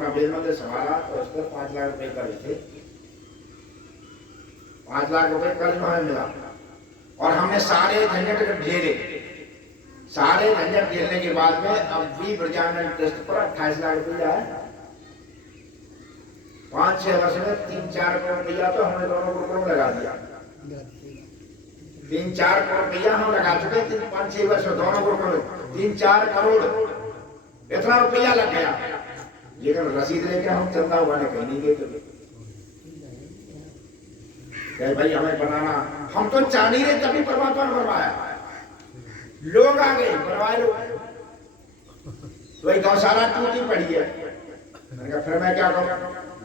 अपना बेल मंदिर संभाला तो उस पर 5 लाख रुपए कर्ज थे। 5 लाख रुपए कर्ज हमें मिला और हमने सारे झंझट झेले। सारे झंझट झेलने के बाद में अब भी ब्रजानंद ट्रस्ट पर 28 लाख रुपया है। 5-6 वर्ष में 3-4 करोड़ रुपया तो हमने दोनों ग्रुपों में लगा दिया। 3-4 करोड़ रुपया हम लगा चुके 5-6 वर्ष में दोनों ग्रुपों में 3-4 करोड़ इतना रुपया लग गया। लेकिन रसीद लेके हम चंदा उगाने कहीं नहीं गए। कहे भाई हमें बनाना, हम तो चाह नहीं रहे तभी परमात्मा ने बनवाया। लोग आ गए बनवाए लोग, तो वही गौशाला टूटी पड़ी है। मैंने कहा फिर मैं क्या करूं,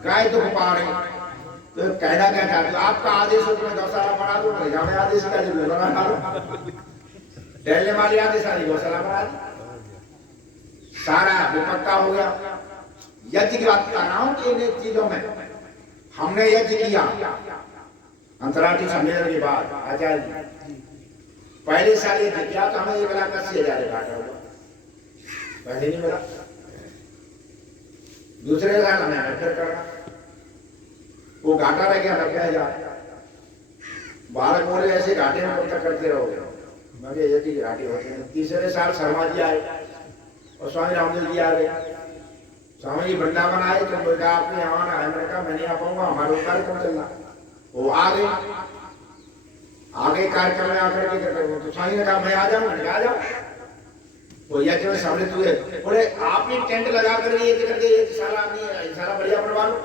गाय तो पा रही, तो कहना क्या चाहते हो, आपका आदेश हो तो मैं गौशाला बना दूं। हमें आदेश का जरूर बना दो, टहलने वाली आदेश आ रही गौशाला बना दी। सारा विपक्का हो गया। यज्ञ की बात कर रहा हूं कि इन चीजों में हमने यज्ञ किया। अंतर्राष्ट्रीय सम्मेलन के बाद आचार्य जी पहले साल ये किया तो हमें 1,80,000 घाटा हुआ, पहले नहीं मिला। दूसरे साल हमें फिर करना, वो घाटा रह गया 90,000। बालक बोले ऐसे घाटे में कब तक करते रहोगे, मगर यज्ञ की घाटे होते हैं। तीसरे साल शर्मा जी आए और स्वामी रामदेव जी आ गए। स्वामी जी वृंदावन आए तो बोला आपने यहाँ आना है। मैंने कहा मैं नहीं आ पाऊंगा, हमारे कार्यक्रम चलना। वो आ गए, आगे कार्यक्रम में आकर के करते, तो स्वामी ने कहा मैं आ जाऊँ। मैंने आ जाओ। वो यज्ञ में सम्मिलित हुए, बोले आप ही टेंट लगा कर ये करके सारा बढ़िया बनवा लो।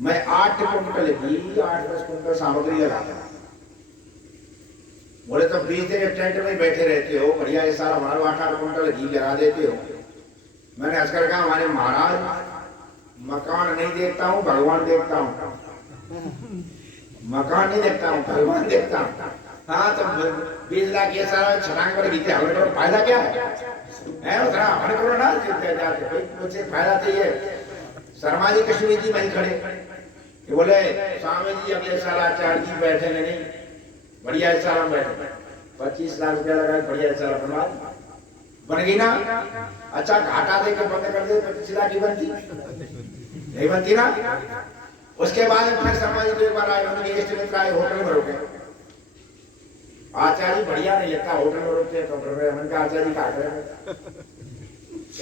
मैं 8 कुंटल की 8-10 कुंटल सामग्री लगाता। बोले तो 20 दिन टेंट में बैठे रहते हो, बढ़िया ये सारा हमारा 8-8 कुंटल घी लगा देते हो। मैंने हंसकर कहा हमारे महाराज मकान नहीं देखता हूँ, भगवान देखता हूँ। मकान नहीं देखता हूँ, भगवान देखता हूँ। हाँ तो 20 लाख ये सारा छलांग पर बीते, हमें करो फायदा क्या है उतना हमें करो ना जाते, मुझे फायदा चाहिए। शर्मा जी कश्मीर जी वहीं खड़े, बोले स्वामी जी अगले साल आचार्य जी बैठे नहीं, बढ़िया सारा बैठे। 25 लाख रुपया लगा, बढ़िया सारा बनवा बन गई ना। अच्छा घाटा दे के बंद कर दे 25 लाख की बनती नहीं बनती ना। उसके बाद फिर शर्मा जी एक बार आए, उनके इष्ट मित्र आए, होटल में रुके। आचार्य बढ़िया नहीं लगता होटल में रुकते तो मैंने आचार्य जी कहा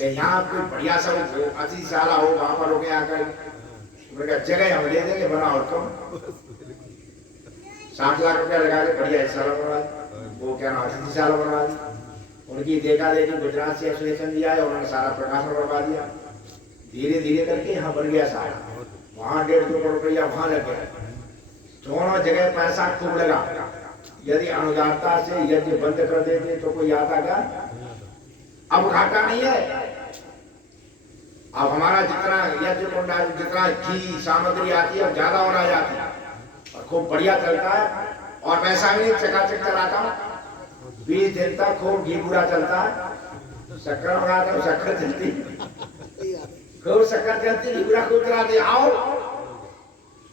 यहाँ कोई बढ़िया सा अतिथिशाला हो, वहां पर रुके आकर जगह हम ले देंगे बना और कम 60 लाख रुपया लगा के बढ़िया साला बनवा, वो क्या नाम अतिथिशाला बनवा दी। उनकी देखा देखी गुजरात से एसोसिएशन दिया है, उन्होंने सारा प्रकाशन करवा दिया। धीरे धीरे करके यहाँ बन गया सारा। वहाँ 1.5 करोड़ रुपया वहां लग गया। दोनों जगह पैसा खूब लगा। यदि अनुदारता से यज्ञ बंद कर देते तो कोई आता क्या? अब घाटा नहीं है। अब हमारा जितना यज्ञ कुंड जितना घी सामग्री आती है ज्यादा और आ जाती है और खूब बढ़िया चलता है। और पैसा भी चकाचक चलाता हूँ। 20 दिन तक खूब घी पूरा चलता है। शक्कर मंगाता हूँ, शक्कर चलती, खूब शक्कर चलती, घी पूरा खूब चलाते। आओ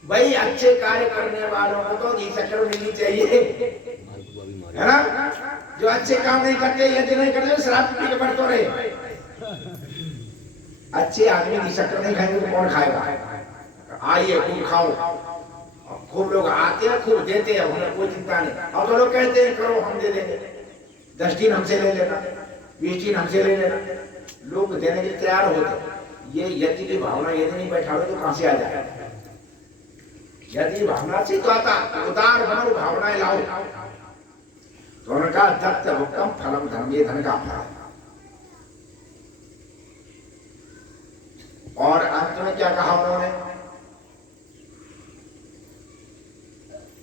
भाई, अच्छे कार्य करने वालों को तो घी शक्कर मिलनी चाहिए, है ना। जो अच्छे काम नहीं करते, यज्ञ नहीं करते, शराब पी के बढ़ते रहे। अच्छे आदमी की शक्कर नहीं खाएंगे तो कौन खाएगा? आइए खूब खाओ। खूब लोग आते हैं, खूब देते हैं, उन्हें कोई चिंता नहीं। और तो लोग कहते हैं करो हम दे देंगे, 10 दिन हमसे ले लेना, 20 दिन हमसे ले लेना। लोग देने के लिए तैयार होते। ये यज्ञ की भावना यदि नहीं बैठाओगे तो कहां से आ जाए? यदि भावना से तो आता, उदार बनो, भावनाएं लाओ। तो उन्होंने कहा दत्त भुक्तम फलम धर्म, ये धन का फल। और अंत में क्या कहा उन्होंने?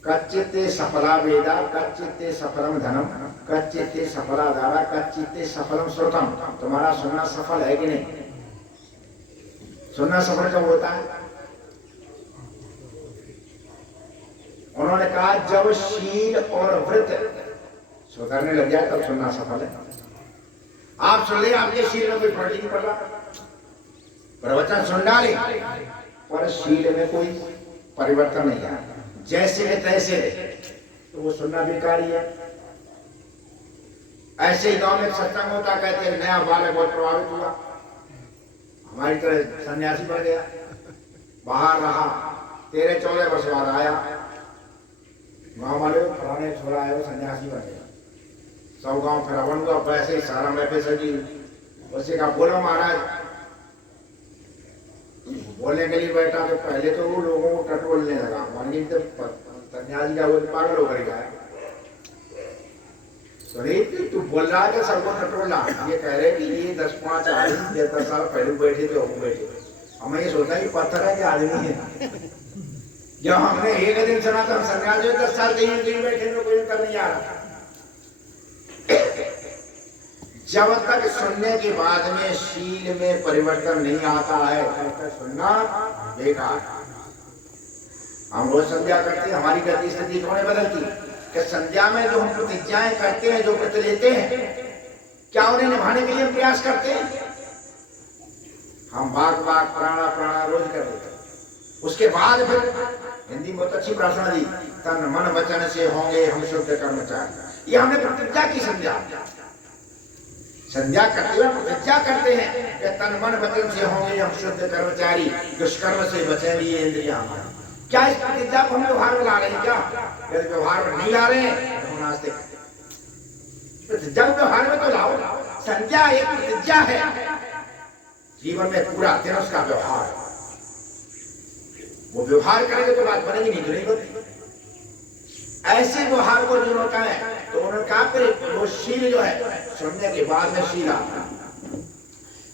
कच्चित्ते सफला वेदा, कच्चित्ते सफलम धनम, कच्चित्ते सफला दारा, कच्चित्ते सफलम श्रुतम। तुम्हारा सुनना सफल है कि नहीं? सुनना सफल कब होता है? उन्होंने कहा जब शील और व्रत सुधरने लग जाए तब सुनना सफल है। आप सुन ले, आपके शील में कोई फर्क नहीं पड़ रहा, प्रवचन सुन डाले पर शील में कोई परिवर्तन नहीं आया, जैसे है तैसे तो वो सुनना बेकार ही है। ऐसे ही गांव में सत्संग होता, कहते हैं नया बालक बहुत प्रभावित हुआ, हमारी तरह सन्यासी बन गया, बाहर रहा, 13-14 वर्ष बाद आया, गाँव वाले फलाने छोड़ा है वो सन्यासी बन गया, सब गाँव फिर अपन हुआ, पैसे सारा मैं पैसा जी, उसे कहा बोलो महाराज। बोलने के लिए बैठा तो पहले तो वो लोगों को टटोलने लगा, मान ली तो सन्यासी का वो पागल हो गया, तू बोल रहा है सबको टटोला, ये कह रहे कि ये 10-5 आदमी 10 साल पहले बैठे थे, वो बैठे, हमें ये सोचा कि पत्थर है कि आदमी है। जब हमने एक दिन सुना तो हम सन्यासी 10 साल कहीं बैठे तो कोई कर नहीं आ रहा। जब तक सुनने के बाद में शील में परिवर्तन नहीं आता है तब तक सुनना बेकार। हम रोज संध्या करते हैं, हमारी गति स्थिति क्यों नहीं बदलती? कि संध्या में जो हम प्रतिज्ञाएं करते हैं, जो व्रत लेते हैं, क्या उन्हें निभाने के लिए हम प्रयास करते हैं? हम बाग प्राणा प्राणा रोज कर देते हैं। उसके बाद फिर हिंदी में बहुत अच्छी प्रार्थना दी, तन मन वचन से होंगे हम शुद्ध कर्मचारी। ये हमने प्रतिज्ञा की संध्या करते हुए प्रतिज्ञा करते हैं कि तन मन वचन से होंगे हम शुद्ध कर्मचारी, दुष्कर्म से बचेंगी ये इंद्रियां हमारी। क्या इस प्रतिज्ञा को हम व्यवहार में ला रहे हैं? क्या यदि व्यवहार में नहीं ला रहे हैं तो नास्तिक। प्रतिज्ञा व्यवहार में तो लाओ। संध्या एक प्रतिज्ञा है, जीवन में पूरा दिन उसका व्यवहार, वो व्यवहार करेंगे तो बात बनेगी, नहीं तो नहीं बनेगी। ऐसे व्यवहार को जो होता है तो उन्होंने कहा कि वो शील जो है सुनने के बाद में शील आता है।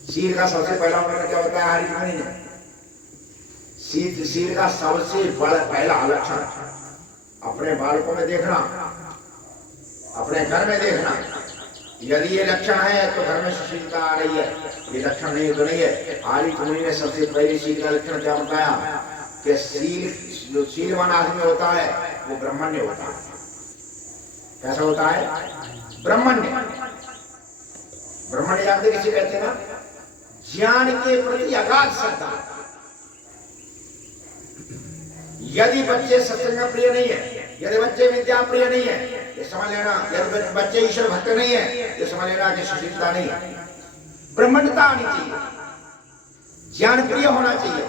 शील का सबसे पहला उन्होंने क्या बताया हरिमणि ने? शील का सबसे बड़ा पहला लक्षण अपने बालकों में देखना, अपने घर में देखना। यदि ये लक्षण है तो घर में सुशीलता आ रही है, ये लक्षण नहीं तो नहीं है। आर्य मुनि ने सबसे पहले शील का लक्षण क्या बताया कि जो शीलवान आदमी होता है वो ब्राह्मण्य होता है। कैसा होता है? ब्राह्मण्य। ब्राह्मण्य जानते किसे कहते हैं ना? ज्ञान के प्रति अगाध श्रद्धा। यदि बच्चे सत्संग प्रिय नहीं है, यदि बच्चे विद्या प्रिय नहीं है, ये समझ लेना। यदि बच्चे ईश्वर भक्त नहीं है, ये समझ लेना कि सुशीलता नहीं है। ब्राह्मणता आनी चाहिए, ज्ञान प्रिय होना चाहिए।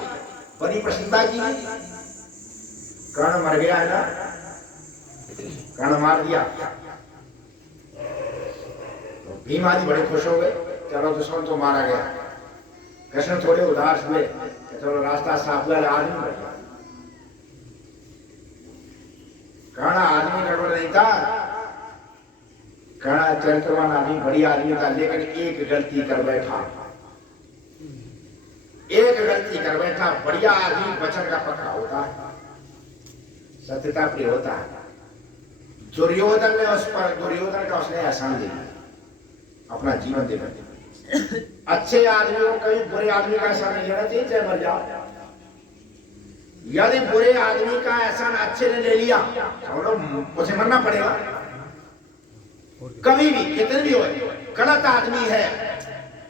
बड़ी प्रसन्नता की कर्ण मर गया है ना, कर्ण मार दिया तो भीम आदि बड़े खुश हो गए, चलो दुश्मन तो मारा गया। कृष्ण थोड़े उदास हुए, चलो रास्ता साफ हुआ, आदमी बढ़ गया। कर्ण आदमी गड़बड़ नहीं था, कर्ण चरित्रवान आदमी, बड़ी आदमी था, लेकिन एक गलती कर बैठा, एक गलती कर बैठा। बढ़िया आदमी वचन का पक्का होता है, सत्यता प्रिय होता है। दुर्योधन ने उस पर, दुर्योधन का उसने एहसान दिया, अपना जीवन दे दिया। अच्छे आदमी को कभी बुरे आदमी का एहसान नहीं लेना चाहिए, चाहे मर जाओ। यदि बुरे आदमी का एहसान अच्छे ने ले लिया तो उसे मरना पड़ेगा। कभी भी कितने भी हो, गलत आदमी है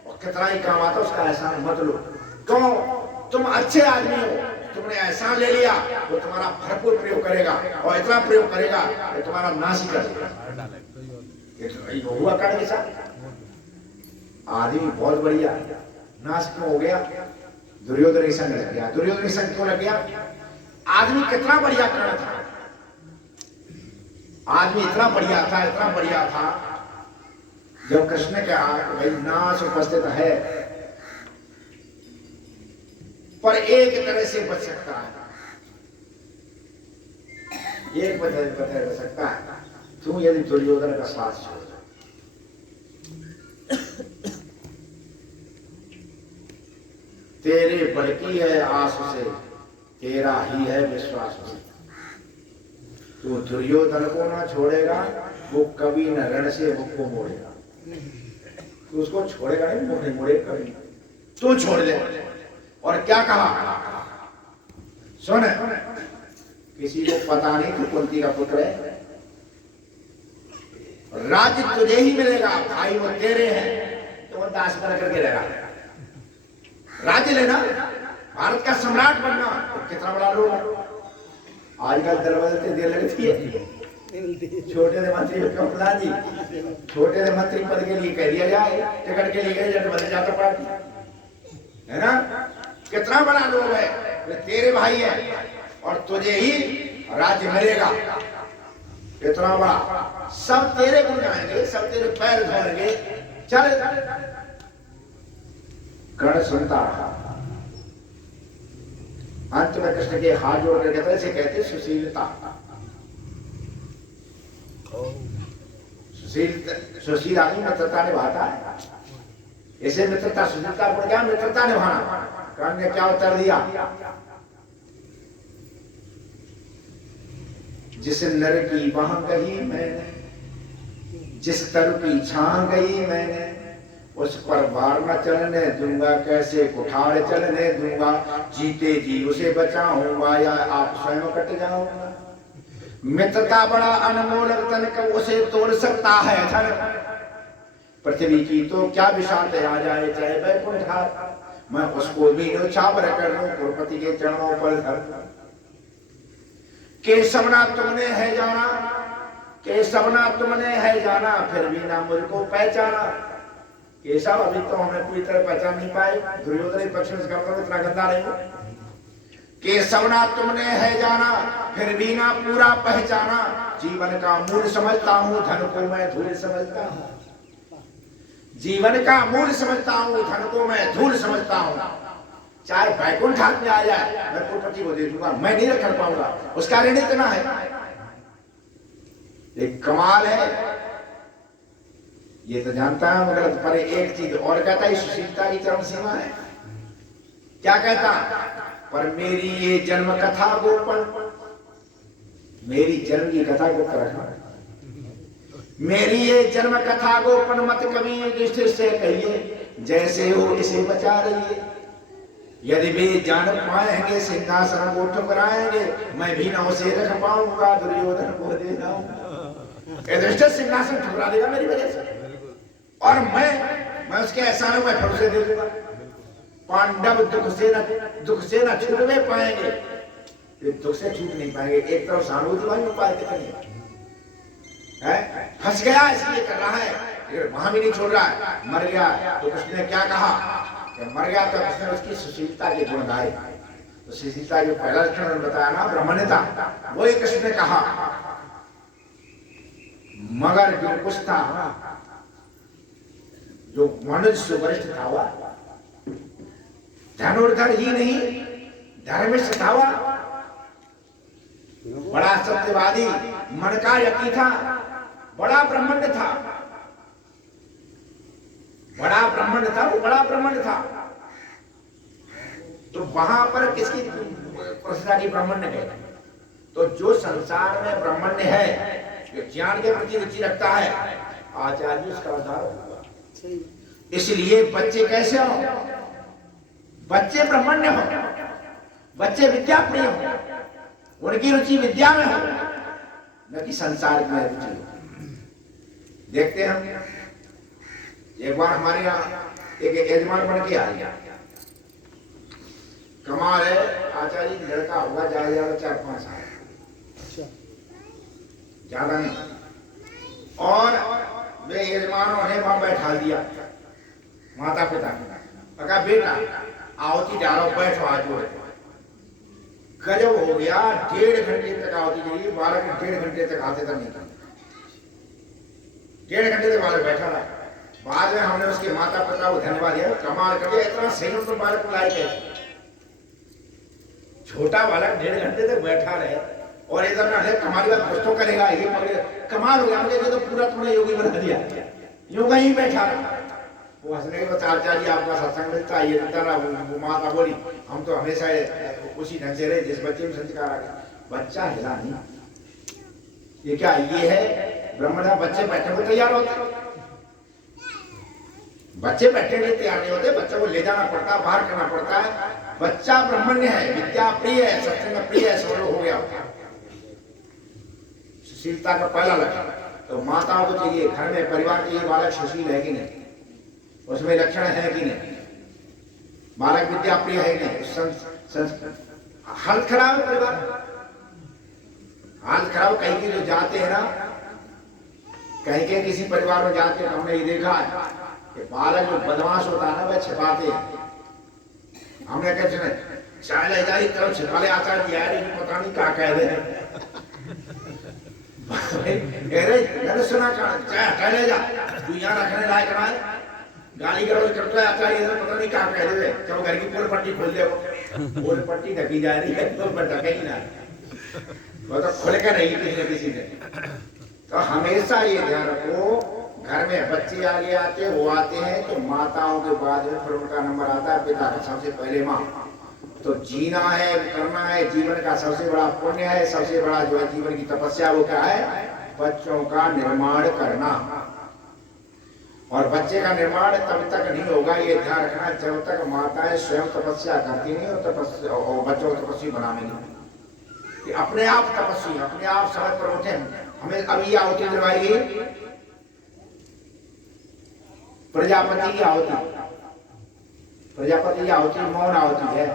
और कितना ही काम आता उसका एहसान मत लो। क्यों? तुम अच्छे आदमी हो, तुमने एहसान ले लिया वो तुम्हारा भरपूर प्रयोग करेगा और इतना प्रयोग करेगा कि तुम्हारा नाश ही कर देगा। हुआ कर्ण के साथ, आदमी बहुत बढ़िया, नाश क्यों हो गया? दुर्योधन के संग लग गया। दुर्योधन के संग क्यों लग गया? आदमी कितना बढ़िया कर्ण था, आदमी इतना बढ़िया था, इतना बढ़िया था। जब कृष्ण ने कहा कि भाई नाश उपस्थित है पर एक तरह से बच सकता है, एक तरह बच सकता है, तू यदि दुर्योधन का साथ छोड़। तेरे बल की है आस से, तेरा ही है विश्वास से। तू दुर्योधन को ना छोड़ेगा, वो कभी न रण से मुख को मोड़ेगा। तू उसको छोड़ेगा नहीं, मुख नहीं मोड़ेगा कभी, तू छोड़ दे। और क्या कहा? सुन, किसी को पता नहीं तू कुंती का पुत्र है, राज्य तुझे ही मिलेगा, भाई वो तेरे हैं, तो वो दास बना करके रहेगा। राज्य लेना, भारत का सम्राट बनना, तो कितना बड़ा लोग। आजकल दल बदलते देर लगती है। छोटे से मंत्री क्यों प्रधान जी, छोटे से मंत्री पद के लिए कह दिया जाए, टिकट के लिए जब बदल जाता पार्टी। है ना? कितना बड़ा लोभ है, वे तेरे भाई है और तुझे ही राज्य मिलेगा, इतना बड़ा। सब तेरे गुण गाएंगे, सब तेरे पैर धोएंगे। चल, कर्ण सुनता रहा। अंत में कृष्ण के हाथ जोड़ कर कहता है, इसे कहते सुशीलता। सुशील आदमी मित्रता निभाता है। इसे मित्रता, सुशीलता गुण क्या? मित्रता निभाना। कर्ण ने क्या उत्तर दिया? जिस नर की बाह गई मैंने, जिस तरु की छां गई मैंने, उस पर बार न चलने दूंगा, कैसे कुठार चलने दूंगा। जीते जी उसे बचाऊंगा या आप स्वयं कट जाऊंगा। मित्रता बड़ा अनमोल रतन, कब उसे तोड़ सकता है धन। पृथ्वी की तो क्या विशाल आ जाए चाहे वैकुंठ धाम, मैं उसको भी न्योछावर कर लूं, कुरपति के चरणों पर धर। केशवना तुमने है जाना, केशवना तुमने है जाना, फिर भी ना मुझको पहचाना। केशव, अभी तो हमें पूरी तरह पहचान नहीं पाए। दुर्योधन पक्ष में इतना गंदा नहीं। केशवना तुमने है जाना, फिर भी ना पूरा पहचाना। जीवन का मूल समझता हूँ, धन को मैं धूल समझता हूँ। जीवन का मूल समझता हूँ, धन को मैं धूल समझता हूँ। चाहे वैकुंठ हाथ में आ जाए, मैं कुलपति को दे दूंगा, मैं नहीं रख पाऊंगा। उसका ऋण इतना है। एक कमाल है, ये तो जानता है मगर पर एक चीज और कहता है, सुशीलता की चरम सीमा है। क्या कहता? पर मेरी ये जन्म कथा गोपन, मेरी जन्म की कथा गुप्त रखना। मेरी ये जन्म कथा गोपन मत कभी युधिष्ठिर से कहिए, जैसे हो इसे बचा रहिए। यदि वे जान पाएंगे सिंहासन को ठुकराएंगे, मैं भी ना उसे रख पाऊंगा, दुर्योधन को दे जाऊंगा। युधिष्ठिर सिंहासन ठुकरा देगा मेरी वजह से, और मैं उसके एहसानों में फिर उसे दे दूंगा। पांडव दुख से न छूटने पाएंगे, दुख से छूट नहीं पाएंगे। एक तरफ सहानुभूति वाली उपाय कितनी है, फंस गया इसलिए कर रहा है, वहां भी नहीं छोड़ रहा है। मर गया तो कृष्ण ने क्या कहा? मर गया तो कृष्ण ने उसकी सुशीलता के गुण गाए। तो सुशीलता जो पहला लक्षण बताया ना, ब्राह्मण्यता, वही कृष्ण ने कहा। मगर जो कुछ था, जो मनुष्य से वरिष्ठ था, वह धनुर्धर ही नहीं धर्मिष्ठ था। वह बड़ा सत्यवादी, मन का यकी था, बड़ा ब्राह्मण था, बड़ा ब्राह्मण था, वो बड़ा ब्राह्मण था। तो वहां पर किसकी प्रशंसा की? ब्राह्मण्य है। तो जो संसार में ब्राह्मण्य है, जो ज्ञान के प्रति रुचि रखता है, आचार्य उसका आधार होगा। इसलिए बच्चे कैसे हो? बच्चे ब्राह्मण्य हो, बच्चे विद्या प्रिय हो, उनकी रुचि विद्या में हो, न कि संसार में रुचि हो। देखते हैं, एक बार हमारे यहाँ एक यजमान बन के आ गया। कमाल है, आचार्य लड़का होगा ज्यादा 4-5 साल, ज्यादा नहीं। और वे यजमानों ने वहां बैठा दिया माता पिता ने, कहा बेटा आवती डालो, बैठो आज। गजब हो गया, 1.5 घंटे तक आवती रही। बालक 1.5 घंटे तक आते तक नहीं था, 1.5 घंटे तक बालक बैठा रहा। बाद में हमने उसके माता पिता को धन्यवाद दिया, कमाल कर दिया, इतना सही तो बालक लाई कैसे? छोटा बालक 1.5 घंटे तक बैठा रहे और इधर ना है, हमारी बात कुछ तो करेगा, ये कमाल हो गया। मुझे तो पूरा तुमने योगी बना दिया, यूं कहीं बैठा रहा। वो हंसने के बाद, आचार्य आपका सत्संग मिलता है, ये मिलता। वो माता बोली, हम तो हमेशा उसी ढंग से रहे जिस बच्चे में संस्कार आ गया। बच्चा हिला नहीं। ये क्या? ये है ब्राह्मण। बच्चे बैठने को तैयार होते, बच्चे बैठने के लिए तैयार नहीं होते, बच्चों को ले जाना पड़ता है, बाहर करना पड़ता है। बच्चा ब्राह्मण्य है, विद्या प्रिय है, सत्संग प्रिय है, सब हो गया। सुशीलता का पहला लक्षण। तो माताओं को चाहिए, घर में परिवार के लिए बालक सुशील है कि नहीं, उसमें लक्षण है कि नहीं, बालक विद्या प्रिय है कि नहीं। हालत खराब है परिवार, हालत खराब। कहीं के जो जाते हैं ना, कहीं के किसी परिवार में जाते हैं, हमने ये देखा है कि बालक जो बदमाश होता है ना, वह छिपाते हैं। हमने कैसे नहीं चाय ले जाई तरफ छिपाले आचार्य जी आए पता नहीं क्या कह रहे हैं अरे मैंने सुना चाय ले जा तू यहाँ रखने लायक रहा है गाली गलौज करता है आचार्य पता नहीं क्या कह रहे हैं चलो घर की पूरी पट्टी खोल दे पूरी पट्टी ढकी जा रही है तो मैं ढके ही ना वो तो खुलेगा नहीं किसी न किसी ने। तो हमेशा ये ध्यान रखो घर में बच्चे आगे आते वो आते हैं तो माताओं के बाद में फिर उनका नंबर आता है पिता का सबसे पहले माँ। तो जीना है करना है जीवन का सबसे बड़ा पुण्य है सबसे बड़ा जो है जीवन की तपस्या वो क्या है बच्चों का निर्माण करना। और बच्चे का निर्माण तब तक नहीं होगा ये ध्यान रखना जब तक माताएं स्वयं तपस्या करती नहीं और तपस्या और बच्चों को तपस्वी बनाने नहीं कि अपने आप तपस्वी अपने आप समय पर उठे। हमें अभी आहुति दिलवाई गई प्रजापति की आहुति प्रजापति की आहुति मौन आहुति है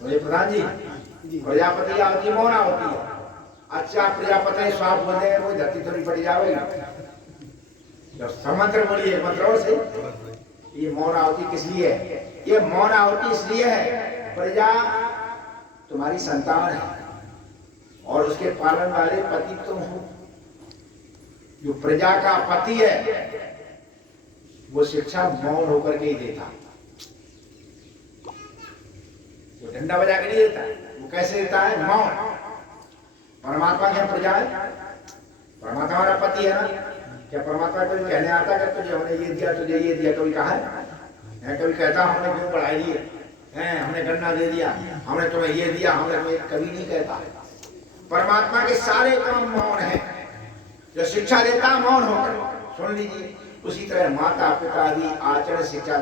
बोले प्रधान जी प्रजापति की आहुति मौन आहुति है। अच्छा प्रजापति स्वाप बोलते हैं कोई धरती थोड़ी पड़ जाएगी जब समंत्र बोलिए मंत्रों से ये मौन आहुति किस लिए है ये मौन आहुति इसलिए है प्रजा तुम्हारी संतान है और उसके पालन वाले पति तुम हो। जो प्रजा का पति है वो शिक्षा मौन होकर के ही देता वो डंडा बजा के नहीं देता वो कैसे देता है मौन। परमात्मा क्या प्रजा है परमात्मा हमारा पति है ना क्या परमात्मा कभी कहने आता है तुझे हमने ये दिया तुझे ये दिया कभी कहा है कभी कहता हमने क्यों पढ़ाई दी है हमने गन्ना दे दिया हमने तुम्हें ये दिया हमने तुम्हें कभी नहीं कहता। परमात्मा के सारे काम मौन है जो शिक्षा देता मौन होकर सुन लीजिए। उसी तरह माता पिता भी आचरण शिक्षा